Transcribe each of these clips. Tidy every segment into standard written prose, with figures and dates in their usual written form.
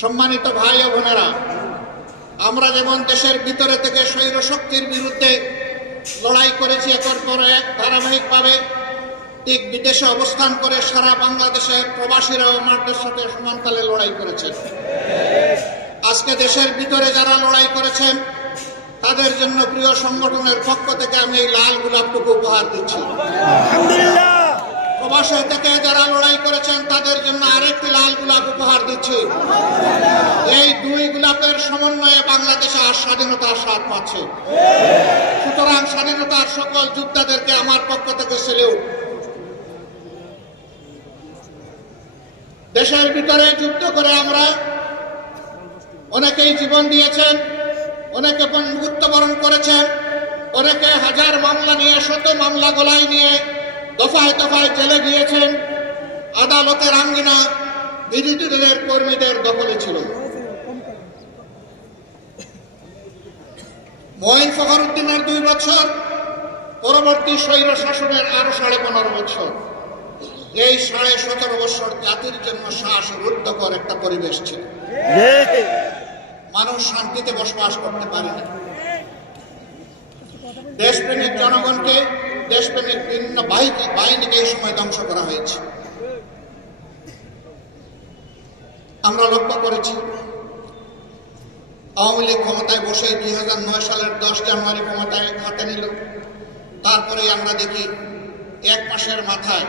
সম্মানিত ভাই ও বোনেরা, আমরা যেমন দেশের ভিতরে থেকে স্বৈর শক্তির বিরুদ্ধে লড়াই করেছি একের পর এক ধারাবাহিকভাবে, ঠিক বিদেশে অবস্থান করে সারা বাংলাদেশের প্রবাসীরাও আমাদের সাথে সমানতালে লড়াই করেছেন। আজকে দেশের ভিতরে যারা লড়াই করেছেন তাদের জন্য প্রিয় সংগঠনের পক্ষ থেকে আমি এই লাল গোলাপটুকু উপহার দিচ্ছি। প্রবাসে থেকে যারা লড়াই করেছেন তাদের জন্য আরেকটি লাল গোলাপ উপহার দিচ্ছি। এই দুই গোলাপের সমন্বয়ে বাংলাদেশে আর স্বাধীনতার স্বাদ পাচ্ছে। সুতরাং স্বাধীনতার সকল যোদ্ধাদেরকে আমার পক্ষ থেকে সেলিউট। দেশের ভিতরে যুদ্ধ করে আমরা অনেকেই জীবন দিয়েছেন, অনেকে মৃত্যুবরণ করেছেন, অনেকে হাজার মামলা নিয়ে শত মামলা গলায় নিয়ে দফায় দফায় জেলে গিয়েছেন। আদালতের আঙ্গিনা বিরোধী দলের কর্মীদের দখলে ছিল। মঈন ফখরুদ্দিনের 2 বছর, পরবর্তী স্বৈর শাসনের আরো 15.5 বছর। এই 17.5 বছর জাতির জন্য শ্বাসরুদ্ধকর একটা পরিবেশ ছিল। মানুষ শান্তিতে বসবাস করতে পারেনি। দেশপ্রেমিক জনগণকে, দেশপ্রেমিক বিভিন্ন বাহিনীকে এই সময় ধ্বংস করা হয়েছে। আমরা লক্ষ্য করেছি আওয়ামী লীগ ক্ষমতায় বসে 2009 সালের 10 জানুয়ারি ক্ষমতায় হাতে নিল। তারপরে আমরা দেখি 1 মাসের মাথায়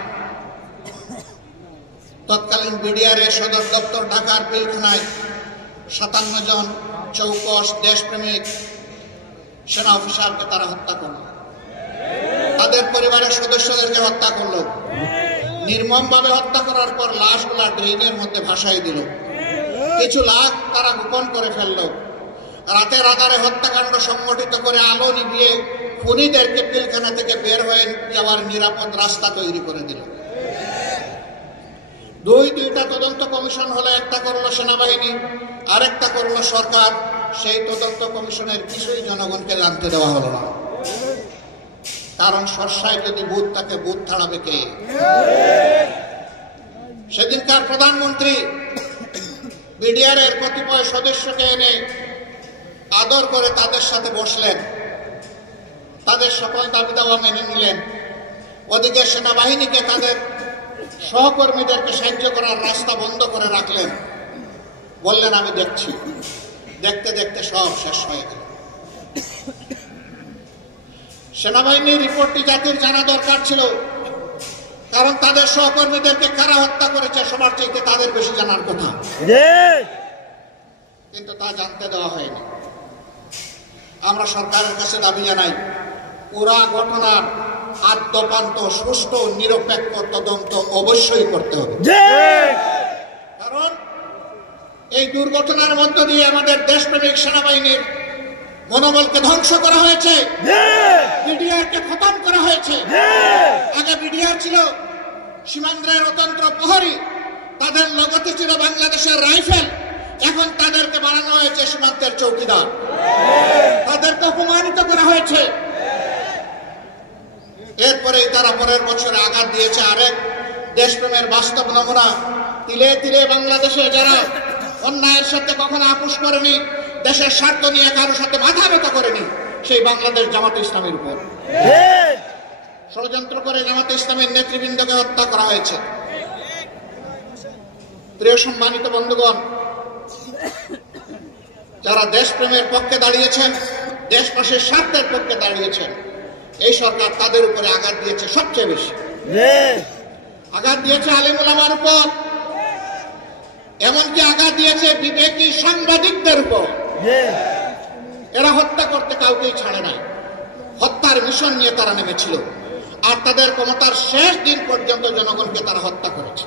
তৎকালীন বিডিআর এর সদর দপ্তর ঢাকার পিলখানায় 57 জন চৌকস দেশপ্রেমিক সেনা অফিসারকে তারা হত্যা করল। তাদের পরিবারের সদস্যদেরকে হত্যা করলো। নির্মমভাবে হত্যা করার পর লাশগুলা ড্রেনের মধ্যে ভাসাই দিল। কিছু লাশ তারা গোপন করে ফেললো। রাতের আধারে হত্যাকাণ্ড সংগঠিত করে আলো নিভিয়ে খুনিদেরকে পিলখানা থেকে বের হয়ে যাওয়ার নিরাপদ রাস্তা তৈরি করে দিল। দুইটা তদন্ত কমিশন হলো, একটা করলো সেনাবাহিনী, আরেকটা করলো সরকার। সেই তদন্ত কমিশনের কিছুই জনগণকে জানতে দেওয়া হলো না। কারণ সরসায় যদি ভূত থাকে, ভূত ছাড়াবে কে? সেদিনকার প্রধানমন্ত্রী বিডিআর এর কতিপয় সদস্যকে এনে আদর করে তাদের সাথে বসলেন, তাদের সকল দাবি দাওয়া মেনে নিলেন। ওদিকে সেনাবাহিনীকে তাদের সহকর্মীদেরকে সাহায্য করার রাস্তা বন্ধ করে রাখলেন। বললেন আমি দেখছি। দেখতে দেখতে সব শেষ হয়ে গেল। সেনাবাহিনীর রিপোর্টটি জাতির জানা দরকার ছিল, কারণ তাদের সহকর্মীদেরকে কারা হত্যা করেছে সবার চাইতে তাদের বেশি জানার কথা। কিন্তু তা জানতে দেওয়া হয়নি। আমরা সরকারের কাছে দাবি জানাই, পুরা ঘটনার আদ্যপান্ত সুষ্ঠু নিরপেক্ষ তদন্ত অবশ্যই করতে হবে। কারণ এই দুর্ঘটনার মধ্য দিয়ে আমাদের দেশপ্রেমিক সেনাবাহিনীর মনোবলকে ধ্বংস করা হয়েছে, বিডিআরকে খতম করা হয়েছে। আগে বিডিআর ছিল সীমান্তের অতন্ত্র প্রহরী, তাদের লগতে ছিল বাংলাদেশের রাইফেল। এখন তাদেরকে বানানো হয়েছে সীমান্তের চৌকিদার। তাদেরকে অপমানিত করা হয়েছে। এরপরেই তারা পরের বছরে আঘাত দিয়েছে আরেক দেশপ্রেমের বাস্তব নমুনা। তিলে তিলে বাংলাদেশে যারা অন্যায়ের সাথে কখনো আপোষ করেনি, দেশের স্বার্থ নিয়ে কারোর সাথে মাথা ব্যথা করেনি, সেই বাংলাদেশ জামাতে ইসলামের উপর ষড়যন্ত্র করে জামাতে ইসলামের নেতৃবৃন্দকে হত্যা করা হয়েছে। প্রিয় সম্মানিত বন্ধুগণ, যারা দেশপ্রেমের পক্ষে দাঁড়িয়েছেন, দেশবাসীর স্বার্থের পক্ষে দাঁড়িয়েছেন, এই সরকার তাদের উপরে আঘাত দিয়েছে। সবচেয়ে বেশি আঘাত দিয়েছে আলেম ওলামার উপর, এমনকি আঘাত দিয়েছে বিবেকী সাংবাদিকদের উপর। এরা হত্যা করতে কাউকেই ছাড়ে নাই। হত্যার মিশন নিয়ে তারা নেমেছিল, আর তাদের ক্ষমতার শেষ দিন পর্যন্ত জনগণকে তারা হত্যা করেছে।